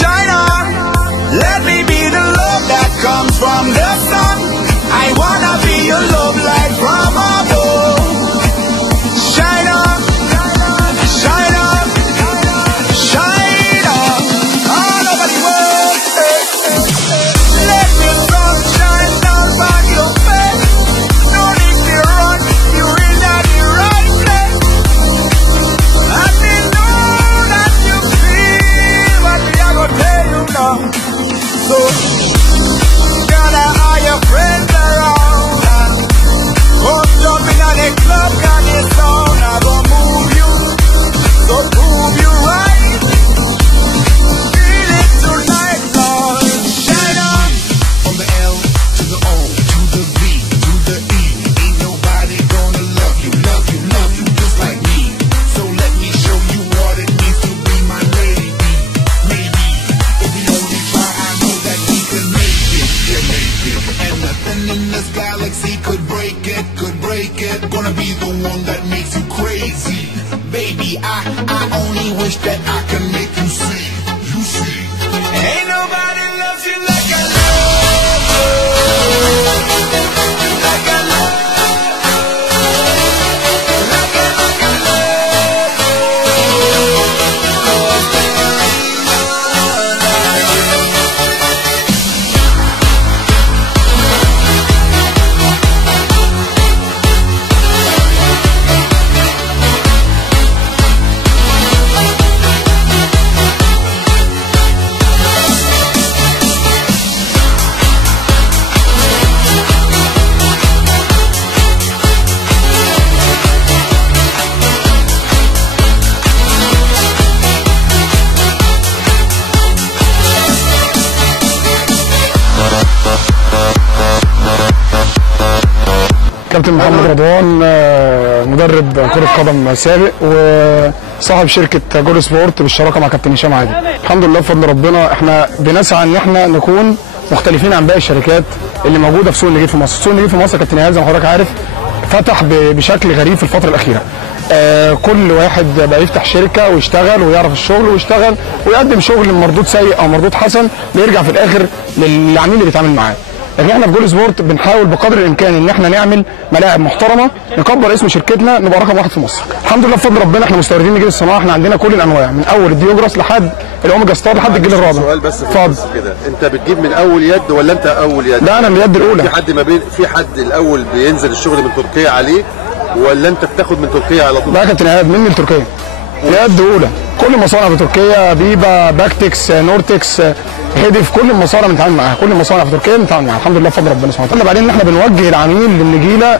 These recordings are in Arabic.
shine on. Let me be the love that comes from the sun. I wanna be your love light from above. Shine on, shine on, shine on, all over the world. Let the sun shine down on your face. No need to run, you're in the right place. Let me know that you feel what we are gonna tell you now. So, gather all your friends around. Come jumping on the club, got this sound. I gon' move you, so prove you right. Feel it tonight, Lord. Shine on. From the L to the O to the B to the E, ain't nobody gonna love you, love you, love you just like me. So let me show you what it means to be my lady. Maybe if we only try, I know that we could make it, yeah, make it. And nothing in this galaxy could break it, could break it. Gonna be the one that makes you crazy, baby. I only wish that I could make you see, you see. Ain't nobody loves you like I love you. Like I love you. Like I love كابتن محمد رضوان، مدرب كرة قدم سابق وصاحب شركة جول سبورت بالشراكة مع كابتن هشام عادل. الحمد لله بفضل ربنا احنا بنسعى ان احنا نكون مختلفين عن باقي الشركات اللي موجودة في سوق النجيل في مصر. سوق النجيل في مصر كابتن ايهاب زي ما حضرتك عارف فتح بشكل غريب في الفترة الأخيرة. كل واحد بقى يفتح شركة ويشتغل ويعرف الشغل ويشتغل ويقدم شغل مردود سيء او مردود حسن بيرجع في الاخر للعميل اللي بيتعامل معاه. لكن احنا في جول سبورت بنحاول بقدر الامكان ان احنا نعمل ملاعب محترمه، نكبر اسم شركتنا، نبقى رقم واحد في مصر. الحمد لله بفضل ربنا احنا مستوردين نجيل الصناعه، احنا عندنا كل الانواع من اول الديوجراس لحد الاوميجا ستار لحد الجيل الرابع. سؤال بس كده، انت بتجيب من اول يد ولا انت اول يد؟ لا انا من اليد الاولى. في حد الاول بينزل الشغل من تركيا عليه ولا انت بتاخد من تركيا على طول؟ لا يا كابتن ايهاب مني لتركيا. يد اولى، كل المصانع في تركيا، بيبا، باكتكس، نورتكس، هدف، كل المصانع بنتعامل معاها، كل المصانع في تركيا بنتعامل معاها الحمد لله بفضل ربنا سبحانه وتعالى. بعدين ان احنا بنوجه العميل للنجيله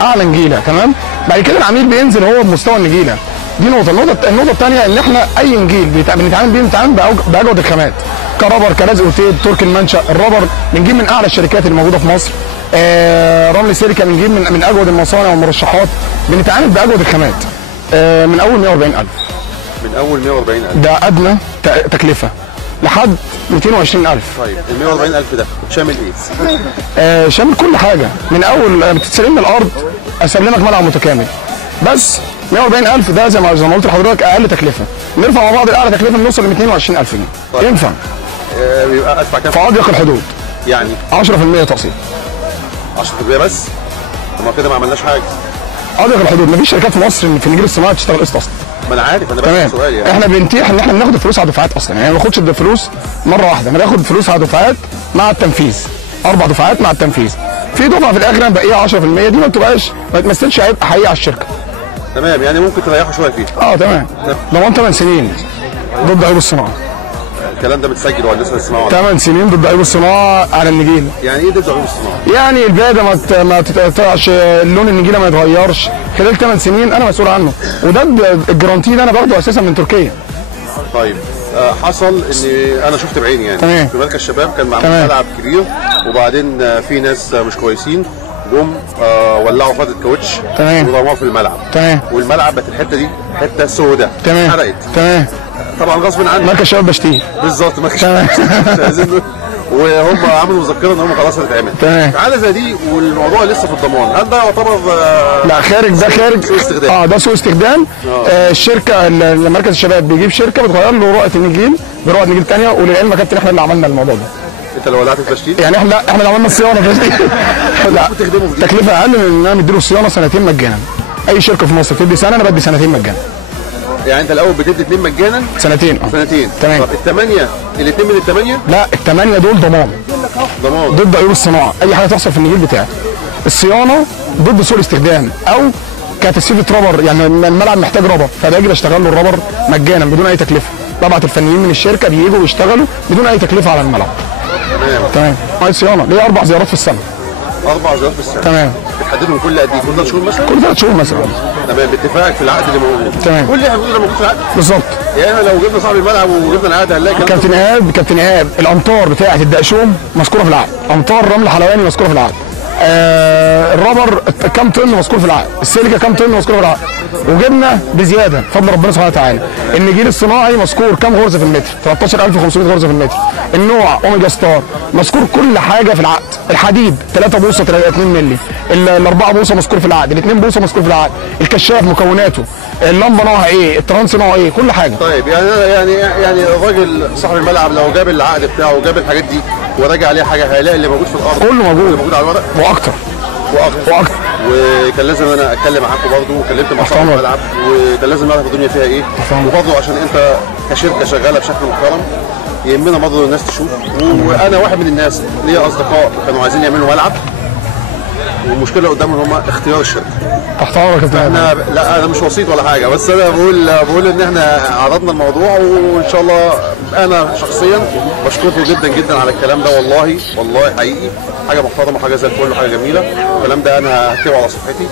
اعلى نجيله، تمام؟ بعد كده العميل بينزل هو بمستوى النجيله. دي نقطه. النقطه الثانيه ان احنا اي نجيل بنتعامل بيه باجود الخامات، كرابر، كلازق وتيب، ترك المنشا. الرابر بنجيب من اعلى الشركات اللي موجوده في مصر. رمل سيليكا بنجيب من اجود المصانع والمرشحات. بنتعامل باجود الخامات من اول 140,000. من اول 140,000 ده ادنى تكلفه لحد 220,000. طيب ال 140,000 ده شامل ايه؟ شامل كل حاجه، من اول بتستلم الارض اسلمك ملعب متكامل. بس 140,000 ده زي ما قلت لحضرتك اقل تكلفه. نرفع مع بعض الاعلى تكلفه بنوصل ل 22,000 جنيه. طيب. ينفع؟ بيبقى ادفع كام؟ في اضيق الحدود. يعني 10% تقسيط. 10% بس؟ طب ما كده ما عملناش حاجه. اضيق الحدود، مفيش شركات في مصر في النجيل الصناعي بتشتغل قسط اصلا. ما انا عارف، انا بس سؤال يعني. احنا بنتيح ان احنا بناخد الفلوس على دفعات اصلا، يعني ما بناخدش الفلوس مره واحده، بناخد فلوس على دفعات مع التنفيذ. 4 دفعات مع التنفيذ. في دفعه في الاخر بقيه 10%، دي ما بتبقاش ما تمثلش عبء حقيقي على الشركه. تمام، يعني ممكن تريحوا شويه فيها. تمام. ضمان 8 سنين ضد عيوب الصناعه. الكلام ده متسجل ولا لسه الصناعه؟ 8 سنين ضد عيوب الصناعه على النجيله. يعني ايه ضد عيوب الصناعه؟ يعني الباده ما تتقطعش، لون النجيله ما يتغيرش خلال 8 سنين، انا مسؤول عنه، وده الجرانتي ده انا باخده اساسا من تركيا. طيب حصل ان انا شفت بعيني يعني تمام. في مركز الشباب كان معمول ملعب كبير، وبعدين في ناس مش كويسين جم ولعوا فاضة كاوتش ورموها في الملعب. تمام. والملعب بقت الحته دي حته سوداء اتحرقت. تمام. طبعا غصب عني. مركز شباب بشتيل. بالظبط، مركز شباب. وهم عملوا مذكره ان هم خلاص هتتعمل. تمام. حاله زي دي والموضوع لسه في الضمان، هل ده يعتبر لا خارج، ده خارج سوء استخدام؟ ده سوء استخدام. الشركه مركز الشباب بيجيب شركه بتغير له رؤيه النجيل برؤيه نجيل ثانيه، وللعلم يا كابتن احنا اللي عملنا الموضوع ده. انت اللي ولعت التشتيت؟ يعني احنا اللي عملنا الصيانه لا تكلفه اقل من ان انا مديله الصيانه سنتين مجانا. اي شركه في مصر بتدي سنه، انا بدي سنتين مجانا. يعني انت الاول بتدي 2 مجانا؟ سنتين. سنتين. تمام. طب الثمانيه، الاثنين من الثمانيه؟ لا ال8 دول ضمان ضد عيوب الصناعه، اي حاجه تحصل في النجيل بتاعي. الصيانه ضد سوء الاستخدام، او كتسييفه رابر، يعني الملعب محتاج رابر فباجي بشتغل له الرابر مجانا بدون اي تكلفه. ببعت الفنيين من الشركه بييجوا يشتغلوا بدون اي تكلفه على الملعب. تمام. هاي صيانه ليا 4 زيارات في السنه. 4 زيارات في السنه. تمام. بتحددهم كل قد ايه؟ كل 3 شهور مثلا؟ كل 3 شهور مثلا. تمام، باتفاقك في العقد اللي موجود. تمام. كل اللي موجود في العقد بالظبط. يعني احنا لو جبنا صاحب الملعب وجبنا العقد هنلاقي كابتن ايهاب الامطار بتاعه الدقشوم مذكوره في العقد، امطار رمل حلواني مذكوره في العقد، الرابر كام طن مذكور في العقد، السيليكا كام طن مذكور في العقد، وجبنا بزياده بفضل ربنا سبحانه وتعالى. النجيل الصناعي مذكور كام غرزه في المتر، 13500 غرزه في المتر، النوع اوميجا ستار، مذكور كل حاجه في العقد. الحديد 3 بوصه 2 مللي، ال4 بوصه مذكور في العقد، ال2 بوصه مذكور في العقد، الكشاف مكوناته، اللمبه نوعها ايه، الترانس نوعه ايه، كل حاجه. طيب يعني الراجل صاحب الملعب لو جاب العقد بتاعه وجاب الحاجات دي وراجع عليه حاجه هيلاقي اللي موجود في الارض كله موجود، اللي موجود على الورق واكتر. وكان لازم انا اتكلم معاكم برضه، وكلمت مع صاحب الملعب وكان لازم نعرف الدنيا فيها ايه، وبرضه عشان انت كشركه شغاله بشكل محترم يهمنا برضه الناس تشوف. وانا واحد من الناس ليا اصدقاء كانوا عايزين يعملوا ملعب، والمشكله قدامهم هم اختيار الشركه. تحت امرك يا كابتن. لا انا مش وسيط ولا حاجه، بس انا بقول ان احنا عرضنا الموضوع، وان شاء الله انا شخصيا بشكركم جدا جدا على الكلام ده، والله حقيقي حاجه محترمه، حاجه زي الفل، حاجه جميله. الكلام ده انا هكتبه على صفحتي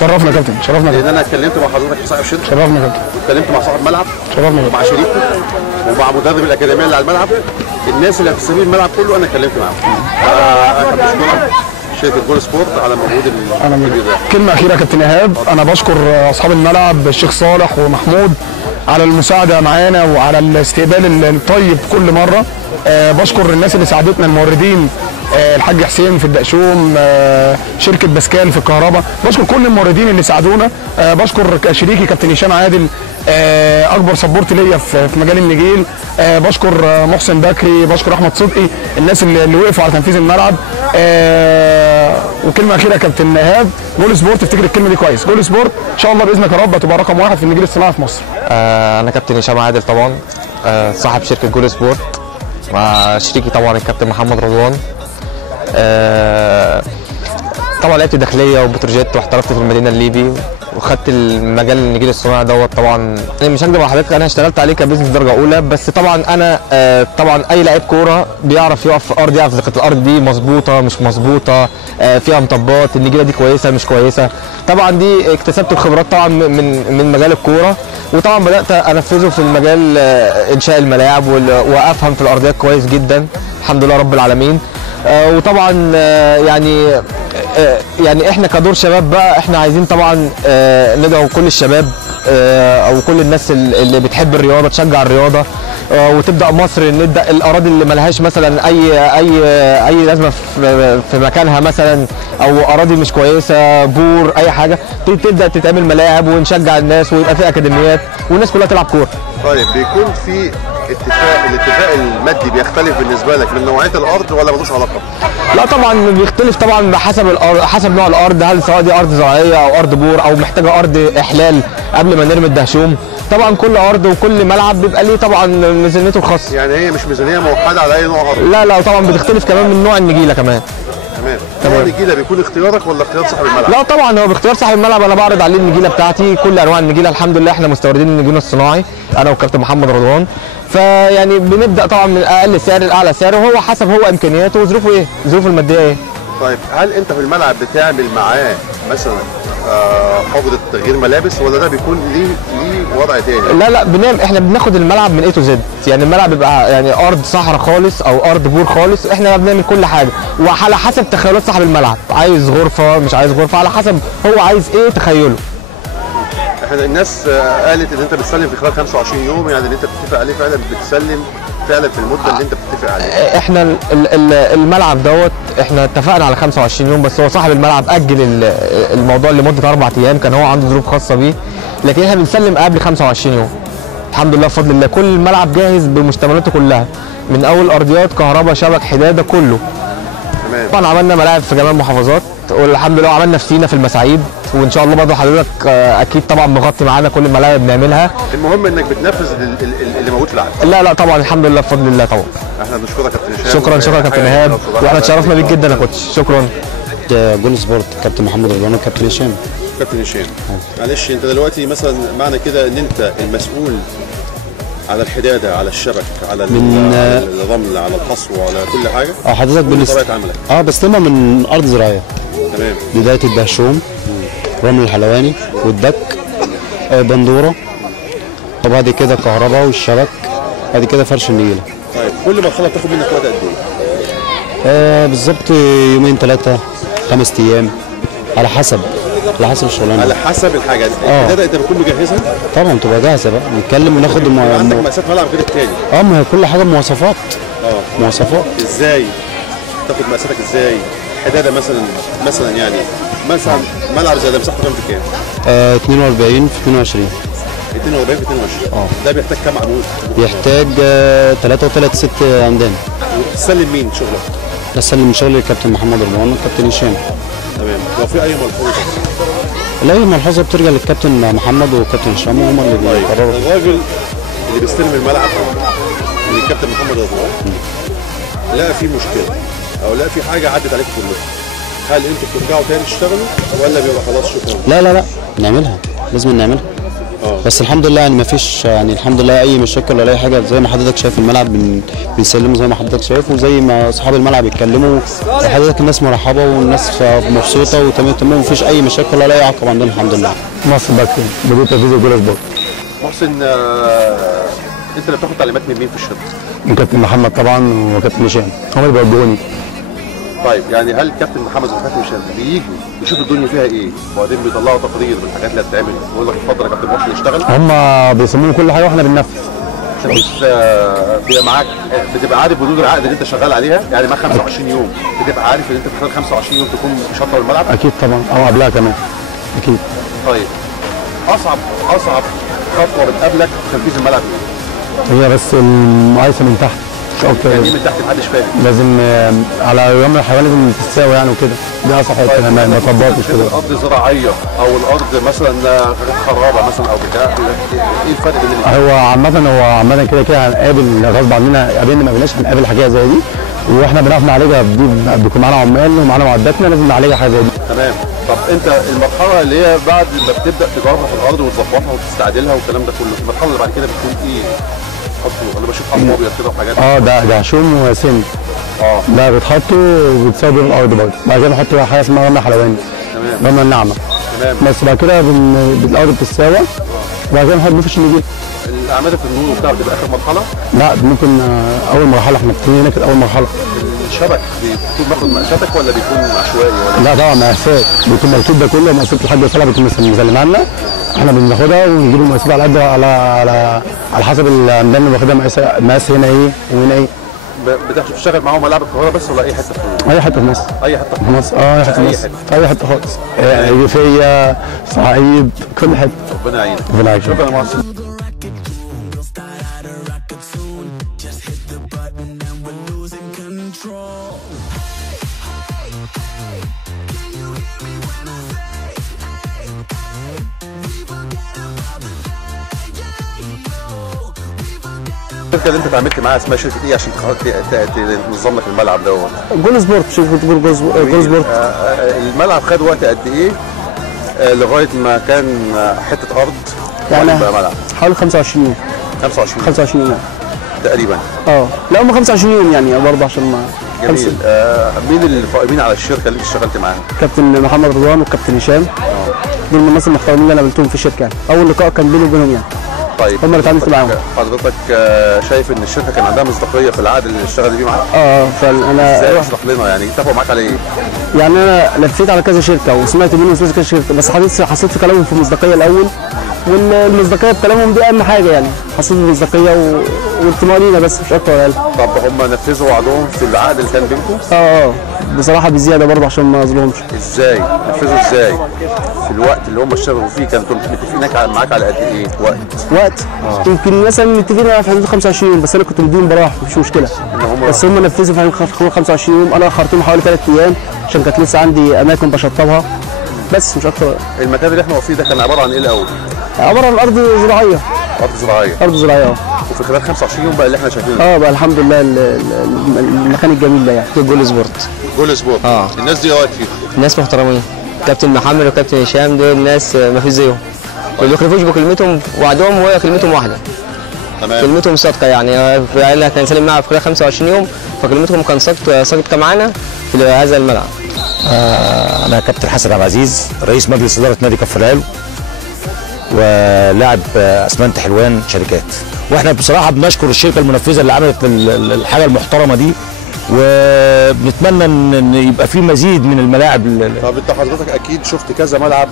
شرفنا يا كابتن، شرفنا لان انا اتكلمت مع حضرتك كصاحب شركه، شرفنا يا كابتن، اتكلمت مع صاحب ملعب، شرفنا ومع شريكه ومع مدرب الاكاديميه اللي على الملعب، الناس اللي هتستفيد الملعب كله انا اتكلمت معاهم. انا بشكرك شركه جول سبورت على مجهود الكبير ده. كلمه اخيره يا كابتن ايهاب، انا بشكر اصحاب الملعب الشيخ صالح ومحمود على المساعده معانا وعلى الاستقبال الطيب كل مره. بشكر الناس اللي ساعدتنا، الموردين، الحاج حسين في الدقشوم، شركه باسكال في الكهرباء، بشكر كل الموردين اللي ساعدونا. بشكر شريكي كابتن هشام عادل، اكبر سبورت ليا في مجال النجيل. بشكر محسن بكري، بشكر احمد صدقي، الناس اللي وقفوا على تنفيذ الملعب. وكلمه اخيره يا كابتن ايهاب، جول سبورت افتكر الكلمه دي كويس، جول سبورت ان شاء الله باذنك يا رب هتبقى رقم 1 في النجيل الصناعي في مصر. انا كابتن هشام عادل طبعا، صاحب شركه جول سبورت، مع شريكي طبعا الكابتن محمد رضوان. طبعا لعبت داخليه وبتروجيت واحترفت في المدينه الليبي، وخدت المجال النجيل الصناعي دوت. طبعا مش هكدب على حضرتك، انا اشتغلت عليه كبزنس درجه اولى، بس طبعا انا طبعا اي لعيب كوره بيعرف يقف في ارض، يعرف اذا الارض دي مظبوطه مش مظبوطه، فيها مطبات، النجيله دي كويسه مش كويسه. طبعا دي اكتسبت الخبرات طبعا من مجال الكوره، وطبعا بدات انفذه في المجال انشاء الملاعب، وافهم في الارضيات كويس جدا الحمد لله رب العالمين. وطبعا يعني احنا كدور شباب بقى، احنا عايزين طبعا ندعو كل الشباب او كل الناس اللي بتحب الرياضه تشجع الرياضه، وتبدا مصر نبدا الاراضي اللي ملهاش مثلا اي لازمه في مكانها مثلا، او اراضي مش كويسه، بور، اي حاجه، تبدا تتعمل ملاعب ونشجع الناس ويبقى في اكاديميات والناس كلها تلعب كوره. طيب بيكون في الاتفاق المادي بيختلف بالنسبه لك من نوعيه الارض ولا ملوش علاقه؟ لا طبعا بيختلف طبعا حسب نوع الارض، هل سواء دي ارض زراعيه او ارض بور او محتاجه ارض احلال قبل ما نرمي الدهشوم. طبعا كل ارض وكل ملعب بيبقى ليه طبعا ميزانيته الخاصه. يعني هي مش ميزانيه موحده على اي نوع ارض؟ لا طبعا بتختلف كمان من نوع النجيله كمان. نوع النجيله بيكون اختيارك ولا اختيار صاحب الملعب؟ لا طبعا هو باختيار صاحب الملعب، انا بعرض عليه النجيله بتاعتي، كل انواع النجيله الحمد لله احنا مستوردين النجيل الصناعي انا والكابتن محمد رضوان. فيعني بنبدا طبعا من اقل سعر لاعلى سعر، وهو حسب هو امكانياته وظروفه ايه، ظروفه الماديه ايه. طيب هل انت في الملعب بتعمل معاه مثلا حفظ تغيير ملابس، ولا ده بيكون ليه وضع تاني؟ لا احنا بناخد الملعب من A to Z، يعني الملعب بيبقى يعني ارض صحراء خالص او ارض بور خالص، احنا بنعمل كل حاجه وعلى حسب تخيلات صاحب الملعب، عايز غرفه مش عايز غرفه، على حسب هو عايز ايه تخيله. احنا الناس قالت ان انت بتسلم في خلال 25 يوم، يعني اللي انت بتتفق عليه فعلا بتسلم فعلا في المده اللي انت بتتفق عليها؟ احنا الملعب دوت احنا اتفقنا على 25 يوم، بس هو صاحب الملعب اجل الموضوع لمده 4 ايام، كان هو عنده ظروف خاصه بيه، لكن احنا بنسلم قبل 25 يوم الحمد لله بفضل الله. كل الملعب جاهز بمشتملاته كلها، من اول ارضيات، كهرباء، شبك، حداده، كله. تمام. طبعا عملنا ملاعب في جميع المحافظات والحمد لله، وعملنا في سينا في المساعيد، وان شاء الله برضه حضرتك اكيد طبعا مغطي معانا كل الملاعب بنعملها. المهم انك بتنفذ اللي موجود في العقد. لا طبعا الحمد لله بفضل الله طبعا. احنا بنشكرك يا كابتن هشام. شكرا كابتن ايهاب، واحنا اتشرفنا بيك جدا يا كوتش. شكرا. جول سبورت كابتن محمد رضوان وكابتن هشام. كابتن هشام، معلش انت دلوقتي مثلا معنى كده ان انت المسؤول على الحداده، على الشبك، على الرمل، على الحصو، على كل حاجه. حضرتك طبيعه عملك. بستلمها من ارض زراعيه. تمام. بدايه الدهشوم، رمل الحلواني والدك، بندوره، وبعد كده كهرباء والشبك، بعد كده فرش النجيله. طيب كل مرحله بتاخد منك وقت قد ايه؟ بالظبط يومين 3 5 ايام، على حسب الشغلانه. على حسب الحاجه. الحداده انت بتكون مجهزها؟ طبعا تبقى جاهزه بقى، نتكلم وناخد عندك مقاسات ملعب غير التاني. ما هي كل حاجه مواصفات. مواصفات. ازاي تاخد مقاساتك ازاي؟ حداده مثلا يعني مثلا ملعب زي ده مساحته كام في كام؟ 42 في 22. 42 في 22. ده بيحتاج كام عمود؟ بيحتاج 3 و3 6 عمدان. وتسلم مين شغلك؟ بسلم شغلي للكابتن محمد رضوان والكابتن هشام. تمام. لو في اي ملحوظه؟ لا، اي ملحوظه بترجع للكابتن محمد والكابتن هشام، وهم اللي بيقرروا. الراجل اللي بيستلم الملعب من الكابتن محمد رضوان لقى في مشكله او لقى في حاجه عدت عليكم كلكم، هل انتوا بترجعوا تاني تشتغلوا ولا بيبقى خلاص شكرا؟ لا نعملها، لازم نعملها. بس الحمد لله يعني ما فيش، يعني الحمد لله اي مشاكل ولا اي حاجه. زي ما حضرتك شايف الملعب بنسلمه زي ما حضرتك شايف، وزي ما اصحاب الملعب يتكلموا وحضرتك الناس مرحبه والناس مبسوطه وتمام، مفيش اي مشاكل ولا اي عقب عندنا الحمد لله. مصر باكين بدون تنفيذ جول سبورت. محسن، انت اللي بتاخد تعليمات من مين في الشركه؟ من كابتن محمد طبعا وكابتن هشام، هم اللي بيوجهوني. طيب يعني هل كابتن محمد وكابتن هشام بييجوا يشوفوا الدنيا فيها ايه وبعدين بيطلعوا تقرير بالحاجات اللي هتتعمل ويقول لك اتفضل يا كابتن محسن اشتغل؟ هم بيصمموا كل حاجه واحنا بننفذ. عشان بيبقى معاك، بتبقى عارف بنود العقد اللي انت شغال عليها، يعني معاك 25 يوم بتبقى عارف ان انت في خلال 25 يوم تكون شاطر الملعب؟ اكيد طبعا، او قبلها كمان اكيد. طيب اصعب خطوه بتقابلك في تنفيذ الملعب ايه؟ هي بس المقايسه من تحت مش اكتر. يعني من تحت محدش فاهم. لازم على يوم الحيوان لازم تتساوي يعني وكده، دي اصح حته ما مطبقش كده. الارض زراعيه او الارض مثلا خرابه مثلا او بتاع، ايه الفرق بين الاثنين؟ هو عامه كده هنقابل غصب عننا، قابلنا ما قابلناش هنقابل حاجه زي دي، واحنا بنعرف نعالجها. بيكون معانا عمال ومعانا معداتنا لازم نعالجها حاجه زي دي. تمام. طب انت المرحله اللي هي بعد ما بتبدا تجربها في الارض وتظبطها وتستعدلها والكلام ده كله، المرحله اللي بعد كده بتكون ايه؟ انا بشوف حمام ابيض كده وحاجات. ده هشوم وسن. ده بتحطه وبتساوي بين الارض برضه. بعد كده نحط حاجه اسمها رمل حلواني. تمام. رمل الناعمه. تمام. بس بعد كده الارض بتتساوى وبعد كده نحط نفش النجيل. الاعمده في النور وبتاع بتبقى اخر مرحله؟ لا ممكن اول مرحله، احنا بنبتدي هنا كده اول مرحله. الشبك بيكون باخد مقاساتك ولا بيكون عشوائي ولا؟ لا طبعا مقاسات، بيكون مكتوب ده كله، مقاسات لحد الصلاه بيكون مسلمها لنا، احنا بناخدها ونجيب المقاسات على قد على حسب العمدان اللي واخدها مقاس هنا ايه وهنا ايه. بتشتغل معاهم ملاعب القاهره بس ولا اي حته في مصر؟ اي حته في مصر. اي حته في مصر. اي حته في مصر. اي حته خالص. ريفيه، صعيد، كل حته. ربنا يعينك. ربنا يعينك. شكرا يا محسن. الشركه اللي انت اتعاملت معاها اسمها شركه ايه عشان تنظم لك الملعب دوت؟ جول سبورت، شركه جول سبورت. الملعب خد وقت قد ايه لغايه ما كان حته ارض يعني بقى ملعب؟ حوالي 25 يوم. 25 يوم تقريبا. لا هم 25 يوم يعني برضه عشان ما. جميل. مين اللي قائمين على الشركه اللي انت اشتغلت معاها؟ كابتن محمد رضوان والكابتن هشام. دول من الناس المحترمين اللي انا قابلتهم في الشركه يعني. اول لقاء كان بيني وبينهم يعني. طيب هم اللي اتعاملت معاهم. حضرتك شايف ان الشركه كان عندها مصداقيه في العقد اللي اشتغل بيه معاك؟ فانا ازاي اشرح لنا يعني اتفقوا معاك على ايه؟ يعني انا لفيت على كذا شركه وسمعت منهم كذا شركه، بس حسيت في كلامهم في مصداقيه الاول والمصداقيه في كلامهم دي اهم حاجه يعني، حسيت المصداقيه والطمانينه بس مش اكتر ولا اقل. طب هم نفذوا وعدهم في العقد اللي كان بينكم؟ بصراحه بزياده برضه عشان ما اظلمهمش. ازاي؟ نفذوا ازاي؟ في الوقت اللي هم اشتغلوا فيه كانوا متفقين معاك على قد ايه وقت؟ يمكن مثلا متفقين في حدود 25 يوم، بس انا كنت مديهم براح مفيش مشكله. بس هم نفذوا في 25 يوم، انا اخرتهم حوالي 3 ايام عشان كانت لسه عندي اماكن بشطبها بس مش اكتر. المكان اللي احنا واقفين ده كان عباره عن ايه الاول؟ عباره عن ارض زراعيه. ارض زراعيه. وفي خلال 25 يوم بقى اللي احنا شايفينه بقى الحمد لله المكان الجميل ده يعني. جول سبورت. جول سبورت. الناس دي رايك فيها؟ الناس محترمين، كابتن محمد وكابتن هشام دول ناس ما فيش زيهم، ما بيخلفوش بكلمتهم، وعدهم وهي كلمتهم واحده. تمام. كلمتهم صادقه يعني احنا هنسلم معاها في خلال 25 يوم، فكلمتهم كان صادقه معانا في هذا الملعب. انا كابتن حسن عبد العزيز، رئيس مجلس اداره نادي كفر العلو ولاعب اسمنت حلوان شركات. واحنا بصراحه بنشكر الشركه المنفذه اللي عملت الحاجه المحترمه دي، وبنتمنى ان يبقى في مزيد من الملاعب. طب انت حضرتك اكيد شفت كذا ملعب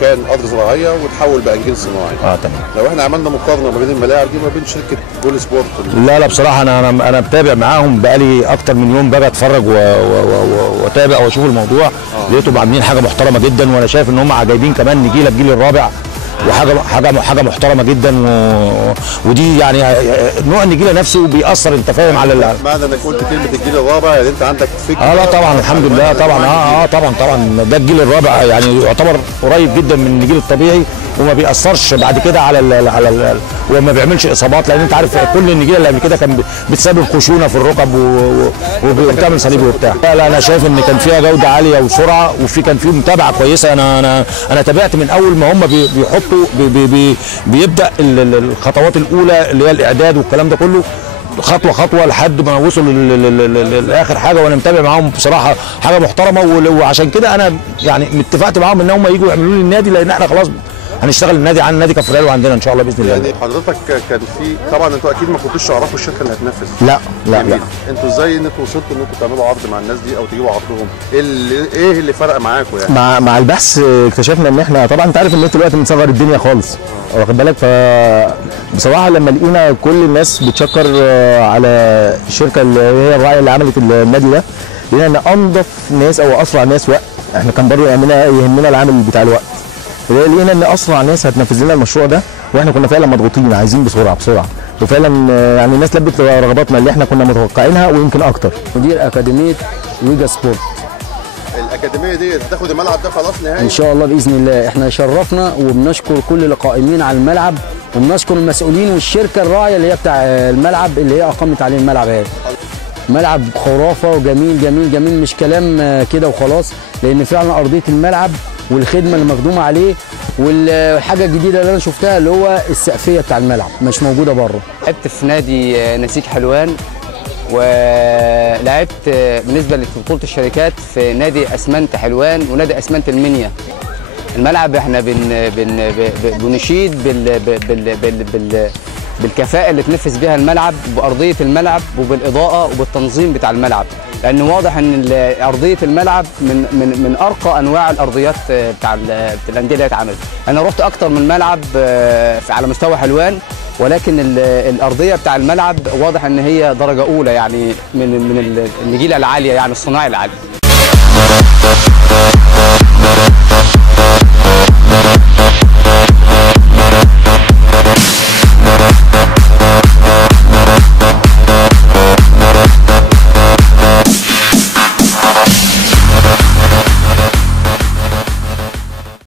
كان ارض زراعيه وتحول بقى انجيل صناعي. تمام. لو احنا عملنا مقارنه ما بين الملاعب دي وما بين شركه جول سبورت. لا بصراحه انا بتابع معاهم بقالي اكتر من يوم، باجي اتفرج واتابع واشوف الموضوع. لقيتهم عاملين حاجه محترمه جدا، وانا شايف ان هم جايبين كمان نجيله الجيل الرابع، وحاجه محترمه جدا، ودي يعني نوع النجيله نفسه بيأثر، انت فاهم على معنى انك قلت كلمه الجيل الرابع يعني انت عندك فكره. لا طبعا الحمد لله طبعا. طبعا ده الجيل الرابع يعني يعتبر قريب جدا من الجيل الطبيعي، وما بيأثرش بعد كده على وما بيعملش اصابات، لان انت عارف كل النجيله اللي قبل كده كان بتسبب خشونه في الركب وبتعمل صليبي وبتاع. لا انا شايف ان كان فيها جوده عاليه وسرعه، كان في متابعه كويسه. انا تابعت من اول ما هم بيحطوا بيبدا الخطوات الاولى اللي هي الاعداد والكلام ده كله، خطوه خطوه لحد ما وصلوا لاخر حاجه، وانا متابع معاهم بصراحه حاجه محترمه. وعشان كده انا يعني اتفقت معاهم ان هم يجوا يعملوا لي النادي، لان احنا خلاص هنشتغل النادي عن نادي كفر العلو عندنا ان شاء الله باذن الله. يعني حضرتك كان في طبعا انتوا اكيد ما كنتوش تعرفوا الشركه اللي هتنفذ. لا. انتوا ازاي انتوا وصلتوا ان انتوا تعملوا عرض مع الناس دي او تجيبوا عرضهم؟ ايه اللي فرق معاكم يعني؟ مع البحث اكتشفنا ان احنا طبعا انت عارف ان انت دلوقتي بنصغر الدنيا خالص، واخد بالك. فبصراحه لما لقينا كل الناس بتشكر على الشركه اللي هي الراعيه اللي عملت النادي ده، لقينا ان انظف ناس او اسرع ناس وقت. احنا كان برضه يهمنا العامل بتاع الوقت، لقينا ان اسرع ناس هتنفذ لنا المشروع ده، واحنا كنا فعلا مضغوطين عايزين بسرعه، وفعلا يعني الناس لبت رغباتنا اللي احنا كنا متوقعينها ويمكن اكتر. مدير اكاديميه ويجا سبورت. الاكاديميه دي تاخد الملعب ده خلاص نهائي ان شاء الله باذن الله. احنا شرفنا وبنشكر كل القائمين على الملعب، وبنشكر المسؤولين والشركه الراعيه اللي هي بتاع الملعب اللي هي اقامت عليه الملعب هذا. ملعب خرافه وجميل جميل جميل، مش كلام كده وخلاص، لان فعلا ارضيه الملعب والخدمه اللي مخدومه عليه، والحاجه الجديده اللي انا شفتها اللي هو السقفيه بتاع الملعب مش موجوده بره. لعبت في نادي نسيج حلوان، ولعبت بالنسبه لبطوله الشركات في نادي اسمنت حلوان ونادي اسمنت المنيا. الملعب احنا بنشيد بالكفاءه اللي تنفذ بها الملعب، بارضيه الملعب وبالاضاءه وبالتنظيم بتاع الملعب، لان واضح ان ارضيه الملعب من ارقى انواع الارضيات بتاع الانديه اللي اتعملت. انا رحت اكتر من ملعب على مستوى حلوان، ولكن الارضيه بتاع الملعب واضح ان هي درجه اولى يعني من النجيله العاليه، يعني الصناعي العالي.